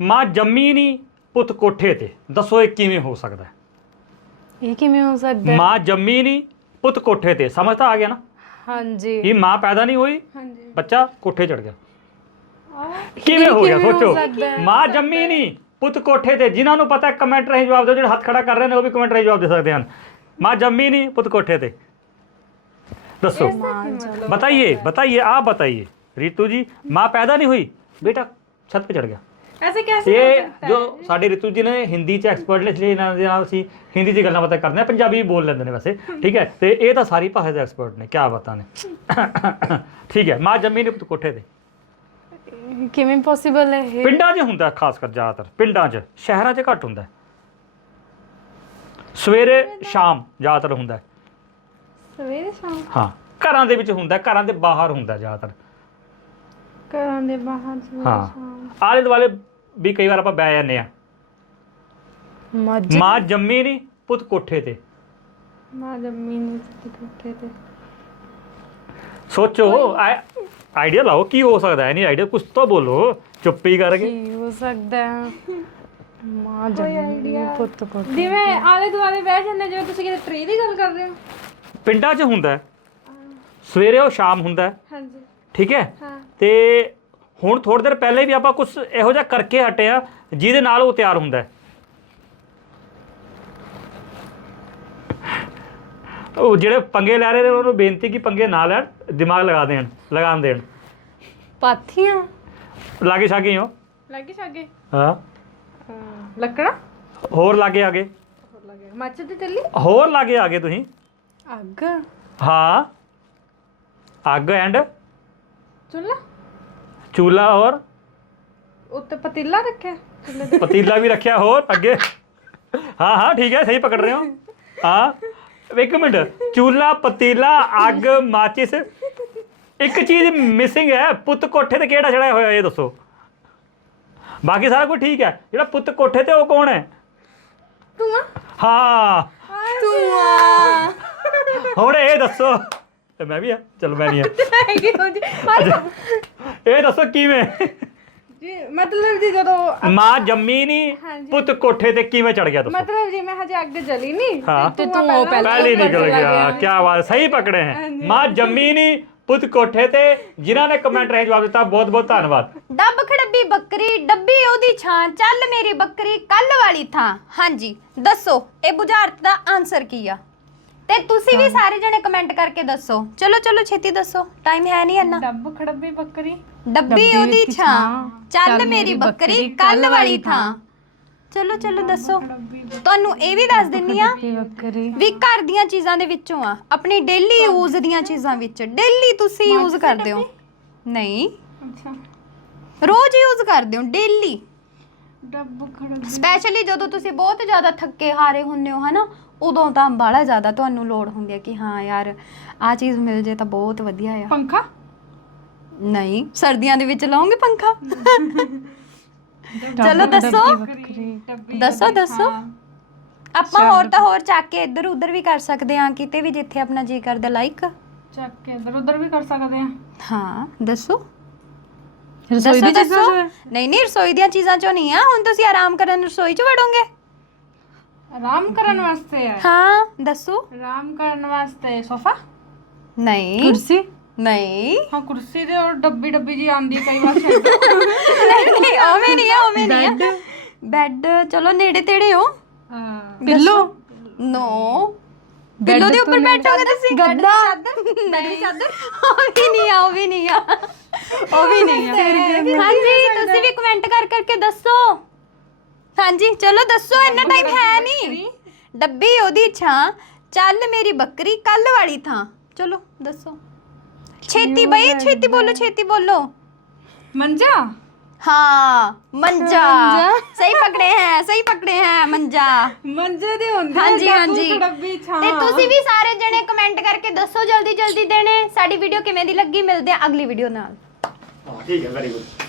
ਮਾਂ ਜੰਮੀ ਨਹੀਂ ਪੁੱਤ ਕੋਠੇ ਤੇ ਦੱਸੋ ਇਹ ਕਿਵੇਂ ਹੋ ਸਕਦਾ ਹੈ ਇਹ ਕਿਵੇਂ ਹੋ ਸਕਦਾ ਹੈ? ਮਾਂ ਜੰਮੀ ਨਹੀਂ ਪੁੱਤ ਕੋਠੇ ਤੇ ਸਮਝ ਤਾਂ ਆ ਗਿਆ ਨਾ ਹਾਂਜੀ ਇਹ ਮਾਂ ਪੈਦਾ ਨਹੀਂ ਹੋਈ ਹਾਂਜੀ ਬੱਚਾ ਕੋਠੇ ਚੜ ਗਿਆ ਕਿਵੇਂ ਇਹ ਹੋ ਗਿਆ ਕਿਵੇਂ ਹੋ ਸੋਚੋ ਸਕਦਾ ਹੈ? ਮਾਂ ਜੰਮੀ ਨਹੀਂ ਪੁੱਤ ਕੋਠੇ ਤੇ ਜਿਨ੍ਹਾਂ ਨੂੰ ਪਤਾ ਕਮੈਂਟ ਰਾਹੀਂ ਜਵਾਬ ਦਿਓ ਜਿਹੜੇ ਹੱਥ ਖੜਾ ਕਰ ਰਹੇ ਨੇ ਉਹ ਵੀ ਕਮੈਂਟ ਰਾਹੀਂ ਜਵਾਬ ਦੇ ਸਕਦੇ ਹਨ ਮਾਂ ਜੰਮੀ ਨਹੀਂ ਪੁੱਤ ਕੋਠੇ ਤੇ ਦੱਸੋ बताइए बताइए आप बताइए रितु जी माँ पैदा नहीं हुई बेटा छत पे चढ़ गया ਐਸੇ ਕੈਸੇ ਇਹ ਜੋ ਸਾਡੇ ਰਿਤੂ ਜੀ ਨੇ ਹਿੰਦੀ ਚ ਐਕਸਪਰਟ ਨੇ ਇਸ ਲਈ ਇਹਨਾਂ ਦੇ ਨਾਲ ਅਸੀਂ ਹਿੰਦੀ 'ਚ ਗੱਲਾਂ ਬਾਤਾਂ ਕਰਦੇ ਹਾਂ ਪੰਜਾਬੀ ਵੀ ਬੋਲ ਲੈਂਦੇ ਨੇ ਵੈਸੇ ਠੀਕ ਹੈ? ਤੇ ਇਹ ਤਾਂ ਸਾਰੀ ਭਾਸ਼ਾ ਦੇ ਐਕਸਪਰਟ ਨੇ ਕੀ ਬਾਤਾਂ ਨੇ। ਠੀਕ ਹੈ ਮਾਂ ਜੰਮੀ ਨੇ ਕੋਠੇ ਤੇ। ਕਿਵੇਂ ਪੋਸੀਬਲ ਹੈ ਇਹ? ਪਿੰਡਾਂ 'ਚ ਹੁੰਦਾ ਖਾਸ ਕਰ ਜ਼ਿਆਦਾਤਰ ਪਿੰਡਾਂ 'ਚ ਸ਼ਹਿਰਾਂ 'ਚ ਘੱਟ ਹੁੰਦਾ। ਹੈ। ਸਵੇਰੇ ਸ਼ਾਮ ਜ਼ਿਆਦਾਤਰ ਹੁੰਦਾ। ਹੈ। ਸਵੇਰੇ ਸ਼ਾਮ? ਹਾਂ ਘਰਾਂ ਦੇ ਵਿੱਚ ਹੁੰਦਾ ਹੈ, ਘਰਾਂ ਦੇ ਬਾਹਰ ਹੁੰਦਾ ਹੈ ਜ਼ਿਆਦਾਤਰ। ਘਰਾਂ ਦੇ ਬਾਹਰ ਸਵੇਰੇ ਹਾਂ ਸ਼ਾਮ। ਆਲੇ ਦੁਆਲੇ ਵੀ ਕਈ ਵਾਰ ਆਪਾਂ ਬਹਿ ਜਾਂਦੇ ਆ। ਮੱਝ ਮਾਂ ਜੰਮੀ ਨਹੀਂ ਪੁੱਤ ਕੋਠੇ ਤੇ। ਮਾਂ ਜੰਮੀ ਨੂੰ ਕੋਠੇ ਤੇ। ਸੋਚੋ ਆਈਡੀਆ ਲਾਓ ਕੀ ਹੋ ਸਕਦਾ ਹੈ ਨਹੀਂ ਆਈਡੀਆ ਕੁਝ ਤਾਂ ਬੋਲੋ ਚੁੱਪ ਕਰਕੇ। ਕੀ ਹੋ ਸਕਦਾ ਹੈ? ਮਾਂ ਜੰਮੀ ਪੁੱਤ ਕੋਲ ਜਿਵੇਂ ਆਲੇ ਦੁਆਲੇ ਬਹਿ ਜਾਂਦੇ ਜਿਵੇਂ ਤੁਸੀਂ ਕਿਤੇ ਟ੍ਰੀ ਦੀ ਗੱਲ ਕਰ ਰਹੇ ਹੋ। ਪਿੰਡਾਂ 'ਚ ਹੁੰਦਾ ਹੈ। ਸਵੇਰੇ ਉਹ ਸ਼ਾਮ ਹੁੰਦਾ ਹੈ, ਹਾਂਜੀ। ਠੀਕ ਹੈ। ਹਾਂ। ਤੇ ਹੁਣ ਥੋੜੀ ਦੇਰ ਪਹਿਲੇ ਵੀ ਆਪਾਂ ਕੁਝ ਇਹੋ ਜਿਹਾ ਕਰਕੇ ਹਟੇ ਆ ਜਿਹਦੇ ਨਾਲ ਉਹ ਤਿਆਰ ਹੁੰਦਾ। ਉਹ ਜਿਹੜੇ ਪੰਗੇ ਲੈ ਰਹੇ ਨੇ ਉਹਨਾਂ ਨੂੰ ਬੇਨਤੀ ਕਿ ਪੰਗੇ ਨਾ ਲੈਣ ਦਿਮਾਗ ਲਗਾ ਦੇਣ ਲਗਾਉਣ ਦੇਣ। ਪਾਥੀਆਂ? ਲਾਗੇ ਛਾਗੇ ਹੋ ਲੱਗੀ ਛਾਗੇ? ਹਾਂ। ਲੱਕੜਾ? ਹੋਰ ਲਾਗੇ ਆਗੇ। ਹੋਰ ਲੱਗੇ ਮੱਚ ਦੀ ਚੱਲੀ ਹੋਰ ਲਾਗੇ ਆਗੇ ਤੁਸੀਂ। ਅੱਗ? ਹਾਂ। ਅੱਗ ਐਂਡ? ਚੁੱਲ੍ਹਾ? ਚੂਲਾ ਹੋਰ? ਉੱਤੇ ਪਤੀਲਾ ਰੱਖਿਆ। ਤੇ ਪਤੀਲਾ ਵੀ ਰੱਖਿਆ ਹੋਰ ਅੱਗੇ? ਹਾਂ ਹਾਂ ਠੀਕ ਹੈ ਸਹੀ ਪਕੜ ਰਹੇ ਹੋ। ਹਾਂ ਇੱਕ ਮਿੰਟ। ਚੂਲਾ ਪਤੀਲਾ ਅੱਗ ਮਾਚਿਸ। ਇੱਕ ਚੀਜ਼ ਮਿਸਿੰਗ ਹੈ ਪੁੱਤ ਕੋਠੇ ਤੇ ਕਿਹੜਾ ਚੜਾਇਆ ਹੋਇਆ ਇਹ ਦੱਸੋ। ਬਾਕੀ ਸਾਰਾ ਕੁਝ ਠੀਕ ਹੈ। ਜਿਹੜਾ ਪੁੱਤ ਕੋਠੇ ਤੇ ਉਹ ਕੌਣ ਹੈ? ਧੂਆਂ। ਹਾਂ। ਧੂਆਂ। ਹੁਣ ਇਹ ਦੱਸੋ। ਤੇ ਮੈਂ ਵੀ ਆ। ਚਲ ਮੈਂ ਨਹੀਂ ਆ। ਇਹ ਦੱਸੋ ਕਿਵੇਂ? ਜੀ ਮਤਲਬ ਜੀ ਜਦੋਂ ਮਾਂ ਜੰਮੀ ਨਹੀਂ ਪੁੱਤ ਕੋਠੇ ਤੇ ਕਿਵੇਂ ਚੜ ਗਿਆ ਦੱਸੋ? ਮਤਲਬ ਜੀ ਮੈਂ ਹਜੇ ਅੱਗ ਜਲੀ ਨਹੀਂ ਤੇ ਤੂੰ ਉਹ ਪਹਿਲਾਂ- ਨਿਕਲ ਗਿਆ। ਕੀ ਬਾਤ ਸਹੀ ਪਕੜੇ ਹੈ। ਮਾਂ ਜੰਮੀ ਨਹੀਂ ਪੁੱਤ ਕੋਠੇ ਤੇ। ਜਿਨ੍ਹਾਂ ਨੇ ਕਮੈਂਟ ਰਾਹੀਂ ਜਵਾਬ ਦਿੱਤਾ ਬਹੁਤ ਬਹੁਤ ਧੰਨਵਾਦ। ਦੱਬ ਖੜੱਬੀ ਬੱਕਰੀ ਡੱਬੀ ਉਹਦੀ ਛਾਂ ਚੱਲ ਮੇਰੀ ਬੱਕਰੀ ਕੱਲ ਵਾਲੀ ਥਾਂ। ਹਾਂਜੀ ਦੱਸੋ ਇਹ ਬੁਝਾਰਤ ਦਾ ਆਨਸਰ ਕੀ ਆ? ਤੇ ਤੁਸੀਂ ਵੀ ਸਾਰੇ ਜਣੇ ਕਮੈਂਟ ਕਰਕੇ ਦੱਸੋ। ਚਲੋ ਚਲੋ ਛੇਤੀ ਦੱਸੋ। ਟਾਈਮ ਹੈ ਨਹੀਂ ਇੰਨਾ। ਡੱਬ ਖੜੱਬੀ ਬੱਕਰੀ। ਡੱਬੀ ਉਹਦੀ ਛਾਂ ਚੱਲ ਮੇਰੀ ਬੱਕਰੀ ਕੱਲ ਵਾਲੀ ਥਾਂ। ਚਲੋ ਚਲੋ ਦੱਸੋ। ਤੁਹਾਨੂੰ ਇਹ ਵੀ ਦੱਸ ਦਿੰਨੀ ਆ ਬੱਕਰੀ। ਵੀ ਘਰ ਦੀਆਂ ਚੀਜ਼ਾਂ ਦੇ ਵਿੱਚੋਂ ਆ। ਆਪਣੀ ਡੇਲੀ ਯੂਜ਼ ਦੀਆਂ ਚੀਜ਼ਾਂ ਵਿੱਚ। ਡੇਲੀ ਤੁਸੀਂ ਯੂਜ਼ ਕਰਦੇ ਹੋ। ਨਹੀਂ। ਅੱਛਾ। ਰੋਜ਼ ਯੂਜ਼ ਕਰਦੇ ਹੋ। ਡੇਲੀ ਖੜੱਬੀ ਸਪੈਸ਼ਲੀ ਜਦੋਂ ਤੁਸੀਂ ਬਹੁਤ ਜ਼ਿਆਦਾ ਥੱਕੇ ਹਾਰੇ ਹੁੰਦੇ ਹੋ ਹਨਾ ਉਦੋਂ ਤਾਂ ਬਾਹਲਾ ਜ਼ਿਆਦਾ ਤੁਹਾਨੂੰ ਲੋੜ ਹੁੰਦੀ ਹੈ ਕਿ ਹਾਂ ਯਾਰ ਆ ਚੀਜ਼ ਮਿਲ ਜੇ ਤਾਂ ਬਹੁਤ ਵਧੀਆ ਆ। ਪੰਖਾ? ਨਹੀਂ ਸਰਦੀਆਂ ਦੇ ਵਿੱਚ ਲਾਉਂਗੇ ਪੰਖਾ। ਚਲੋ ਦੱਸੋ। ਦੱਸੋ ਦੱਸੋ। ਆਪਾਂ ਹੋਰ ਤਾਂ ਹੋਰ ਚੱਕ ਕੇ ਇੱਧਰ ਉੱਧਰ ਵੀ ਕਰ ਸਕਦੇ ਹਾਂ ਕਿਤੇ ਵੀ ਜਿੱਥੇ ਆਪਣਾ ਜੀ ਕਰਦਾ ਲਾਈਕ ਚੱਕ ਕੇ ਇਧਰ ਉਧਰ ਵੀ ਕਰ ਸਕਦੇ ਆ ਹਾਂ ਦੱਸੋ। ਰਸੋਈ ਦੀ ਚੀਜ਼ਾਂ ਨਹੀਂ ਨਹੀਂ ਰਸੋਈ ਦੀਆਂ ਚੀਜ਼ਾਂ ਚੋਂ ਨਹੀਂ ਆ। ਹੁਣ ਤੁਸੀਂ ਆਰਾਮ ਕਰਨ ਰਸੋਈ 'ਚ ਵੜੋਗੇ? ਆਰਾਮ ਕਰਨ ਵਾਸਤੇ ਹੈ। ਹਾਂ ਦੱਸੋ। ਆਰਾਮ ਕਰਨ ਵਾਸਤੇ ਸੋਫਾ? ਨਹੀਂ। ਕੁਰਸੀ? ਨਹੀਂ। ਹਾਂ ਕੁਰਸੀ ਦੇ ਔਰ ਡੱਬੀ ਡੱਬੀ ਜੀ ਆਂਦੀ ਕਈ ਵਾਰ। ਛੱਡ ਨਹੀਂ ਨਹੀਂ ਉਵੇਂ ਨਹੀਂ ਆ ਉਵੇਂ ਨਹੀਂ ਆ। ਬੈੱਡ ਚਲੋ ਨੇੜੇ ਤੇੜੇ ਹੋ। ਹਾਂ ਪਿੱਲੋ ਨੋ ਪਿੱਲੋ ਦੇ ਉੱਪਰ ਬੈਠੋਗੇ ਤੁਸੀਂ? ਗੱਦਾ ਨਹੀਂ ਚਾਦਰ? ਉਹ ਵੀ ਨਹੀਂ ਆ ਉਹ ਵੀ ਨਹੀਂ ਆ। ਉਹ ਵੀ ਨਹੀਂ ਆ। ਹਾਂਜੀ ਤੁਸੀਂ ਵੀ ਕਮੈਂਟ ਕਰ ਕਰਕੇ ਦੱਸੋ। ਹਾਂਜੀ ਚਲੋ ਦੱਸੋ ਇੰਨਾ ਟਾਈਮ ਹੈ ਨਹੀਂ। ਡੱਬੀ ਉਹਦੀ ਛਾਂ ਚੱਲ ਮੇਰੀ ਬੱਕਰੀ ਕੱਲ ਵਾਲੀ ਥਾਂ। ਚਲੋ ਦੱਸੋ। ਛੇਤੀ ਬਈ ਛੇਤੀ ਬੋਲੋ ਛੇਤੀ ਬੋਲੋ। ਮੰਜਾ? ਹਾਂ ਮੰਜਾ। ਸਹੀ ਪਕੜੇ ਹੈ ਸਹੀ ਪਕੜੇ ਹੈ ਮੰਜਾ। ਮੰਜੇ ਦੇ ਹੁੰਦੇ ਹਾਂਜੀ ਹਾਂਜੀ। ਤੇ ਤੁਸੀਂ ਵੀ ਸਾਰੇ ਜਣੇ ਕਮੈਂਟ ਕਰਕੇ ਦੱਸੋ ਜਲਦੀ ਜਲਦੀ ਦੇਣੇ। ਸਾਡੀ ਵੀਡੀਓ ਕਿਵੇਂ ਦੀ ਲੱਗੀ? ਮਿਲਦੇ ਆ ਅਗਲੀ ਵੀਡੀਓ ਨਾਲ। ਠੀਕ ਹੈ ਵੈਰੀ ਗੁੱਡ